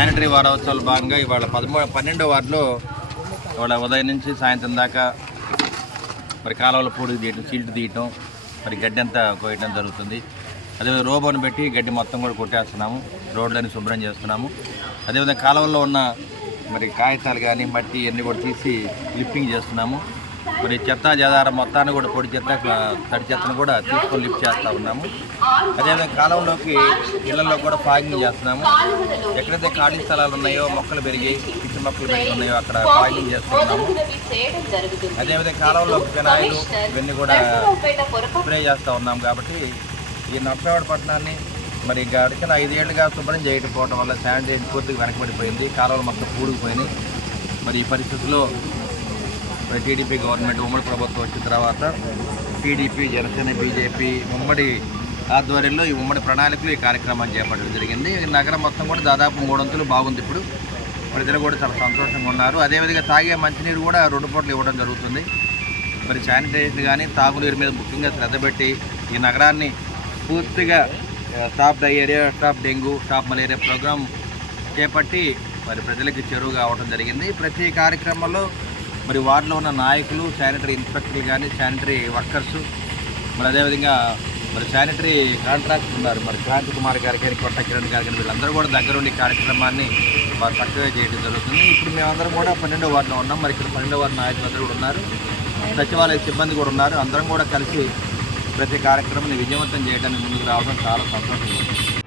వారోత్సవాలు భాగంగా ఇవాళ పదమూడు పన్నెండో వార్డులో ఇవాళ ఉదయం నుంచి సాయంత్రం దాకా మరి కాలువల పూడి తీయటం చీల్ట్ తీయటం మరి గడ్డి అంతా కోయటం జరుగుతుంది. అదేవిధంగా రోబోను పెట్టి గడ్డి మొత్తం కూడా కొట్టేస్తున్నాము. రోడ్లని శుభ్రం చేస్తున్నాము. అదేవిధంగా కాలువల్లో ఉన్న మరి కాగితాలు కానీ మట్టి ఇవన్నీ కూడా తీసి లిఫ్టింగ్ చేస్తున్నాము. మరి చెత్త చెదారం మొత్తాన్ని కూడా పొడి చెత్త తడి చెత్తను కూడా తీసుకొని లిఫ్ట్ చేస్తూ ఉన్నాము. అదేవిధంగా కాలంలోకి ఇళ్ళలో కూడా ఫాగింగ్ చేస్తున్నాము. ఎక్కడైతే ఖాళీ స్థలాలు ఉన్నాయో మొక్కలు పెరిగి పిచ్చి మొక్కలు పెరిగి ఉన్నాయో అక్కడ ఫాగింగ్ చేస్తున్నాము. అదేవిధంగా కాలంలోకి ఫినాయిలు ఇవన్నీ కూడా స్ప్రే చేస్తూ ఉన్నాం కాబట్టి ఈ నొప్పవాడ పట్టణాన్ని మరి గడిచిన ఐదేళ్ళుగా శుభ్రం చేయకపోవడం వల్ల శానిటరీ పూర్తిగా వెనకబడిపోయింది. కాలువలు మొత్తం పూడిపోయినాయి మరి ఈ పరిస్థితుల్లో టీడీపీ గవర్నమెంట్ ఉమ్మడి ప్రభుత్వం వచ్చిన తర్వాత టీడీపీ జనసేన బీజేపీ ఉమ్మడి ఆధ్వర్యంలో ఈ ఉమ్మడి ప్రణాళికలు ఈ కార్యక్రమాన్ని చేపట్టడం జరిగింది. ఈ నగరం మొత్తం కూడా దాదాపు మూడొంతులు బాగుంది ఇప్పుడు. ప్రజలు కూడా చాలా సంతోషంగా ఉన్నారు. అదేవిధంగా తాగే మంచినీరు కూడా రెండు పూటలు ఇవ్వడం జరుగుతుంది. మరి శానిటైజర్ కానీ తాగునీరు మీద ముఖ్యంగా శ్రద్ధ పెట్టి ఈ నగరాన్ని పూర్తిగా top stop diarrhoea stop dengue stop malaria programme చేపట్టి మరి ప్రజలకు చెరువుగా కావడం జరిగింది. ప్రతి కార్యక్రమంలో మరి వార్డులో ఉన్న నాయకులు శానిటరీ ఇన్స్పెక్టర్లు కానీ శానిటరీ వర్కర్స్ మరి అదేవిధంగా మరి శానిటరీ కాంట్రాక్టర్ ఉన్నారు. మరి క్రాంతి కుమార్ గారి కానీ కొట్ట కిరణ్ గారి కానీ వీళ్ళందరూ కూడా దగ్గరుండి కార్యక్రమాన్ని వారు చక్కగా చేయడం జరుగుతుంది. ఇప్పుడు మేమందరం కూడా పన్నెండో వార్డులో ఉన్నాం. మరి ఇక్కడ పన్నెండో వార్డు నాయకులందరూ కూడా ఉన్నారు. సచివాలయ సిబ్బంది కూడా ఉన్నారు. అందరం కూడా కలిసి ప్రతి కార్యక్రమాన్ని విజయవంతం చేయడానికి ముందుకు రావడం చాలా సంతోషంగా ఉంది